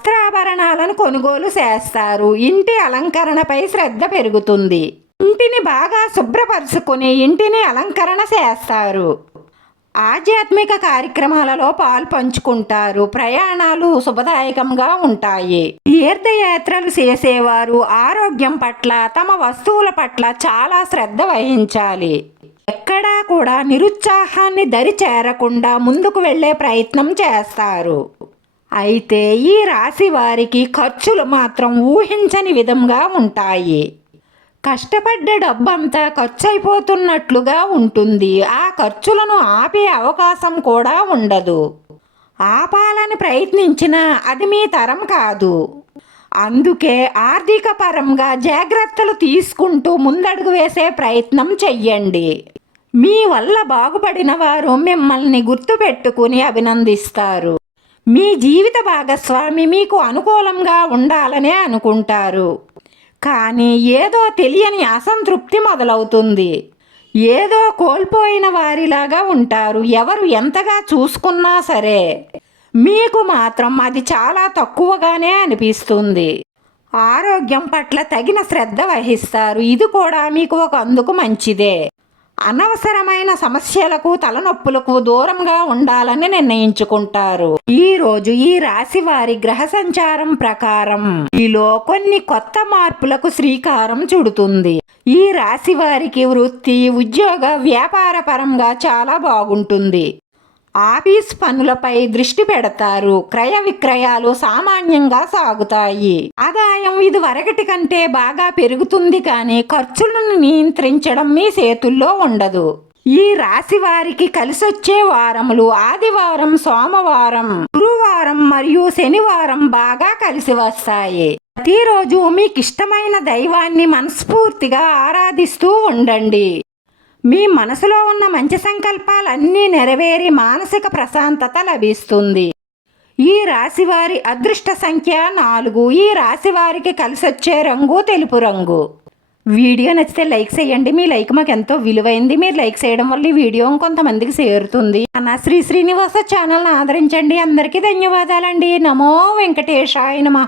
వస్త్రాభరణాలను కొనుగోలు చేస్తారు. ఇంటి అలంకరణపై శ్రద్ధ పెరుగుతుంది. ఇంటిని బాగా శుభ్రపరుచుకుని ఇంటిని అలంకరణ చేస్తారు. ఆధ్యాత్మిక కార్యక్రమాలలో పాల్పంచుకుంటారు ప్రయాణాలు శుభదాయకంగా ఉంటాయి. తీర్థయాత్రలు చేసేవారు ఆరోగ్యం పట్ల తమ వస్తువుల పట్ల చాలా శ్రద్ధ వహించాలి. ఎక్కడా కూడా నిరుత్సాహాన్ని దరి చేరకుండా ముందుకు వెళ్ళే ప్రయత్నం చేస్తారు. అయితే ఈ రాశి వారికి ఖర్చులు మాత్రం ఊహించని విధంగా ఉంటాయి. కష్టపడ్డ డబ్బంతా ఖర్చయిపోతున్నట్లుగా ఉంటుంది. ఆ ఖర్చులను ఆపే అవకాశం కూడా ఉండదు. ఆపాలని ప్రయత్నించినా అది మీ తరం కాదు. అందుకే ఆర్థిక పరంగా జాగ్రత్తలు తీసుకుంటూ ముందడుగు వేసే ప్రయత్నం చెయ్యండి. మీ వల్ల బాగుపడిన వారు మిమ్మల్ని గుర్తుపెట్టుకుని అభినందిస్తారు. మీ జీవిత భాగస్వామి మీకు అనుకూలంగా ఉండాలనే అనుకుంటారు. కానీ ఏదో తెలియని అసంతృప్తి మొదలవుతుంది. ఏదో కోల్పోయిన వారిలాగా ఉంటారు. ఎవరు ఎంతగా చూసుకున్నా సరే మీకు మాత్రం అది చాలా తక్కువగానే అనిపిస్తుంది. ఆరోగ్యం పట్ల తగిన శ్రద్ధ వహిస్తారు. ఇది కూడా మీకు ఒక అందుకు మంచిదే. అనవసరమైన సమస్యలకు తలనొప్పులకు దూరంగా ఉండాలని నిర్ణయించుకుంటారు. ఈ రోజు ఈ రాశి వారి గ్రహ సంచారం ప్రకారం ఈలో కొన్ని కొత్త మార్పులకు శ్రీకారం చుడుతుంది. ఈ రాశి వారికి వృత్తి ఉద్యోగ వ్యాపార పరంగా చాలా బాగుంటుంది. ఆఫీస్ పనులపై దృష్టి పెడతారు. క్రయ విక్రయాలు సామాన్యంగా సాగుతాయి. ఆదాయం ఇది వరకటి కంటే బాగా పెరుగుతుంది కానీ ఖర్చులను నియంత్రించడం మీ చేతుల్లో ఉండదు. ఈ రాశి వారికి కలిసొచ్చే వారములు ఆదివారం సోమవారం గురువారం మరియు శనివారం బాగా కలిసి వస్తాయి. ప్రతిరోజు మీకు ఇష్టమైన దైవాన్ని మనస్ఫూర్తిగా ఆరాధిస్తూ ఉండండి. మీ మనసులో ఉన్న మంచి సంకల్పాలన్నీ నెరవేరి మానసిక ప్రశాంతత లభిస్తుంది. ఈ రాశివారి అదృష్ట సంఖ్య నాలుగు. ఈ రాశివారికి కలిసొచ్చే రంగు తెలుపు రంగు. వీడియో నచ్చితే లైక్ చేయండి. మీ లైక్ మాకు ఎంతో విలువైంది. మీరు లైక్ చేయడం వల్ల ఈ వీడియో కొంతమందికి చేరుతుంది. అన్న శ్రీ శ్రీనివాస ఛానల్ని ఆదరించండి. అందరికీ ధన్యవాదాలండి. నమో వెంకటేశాయ నమ.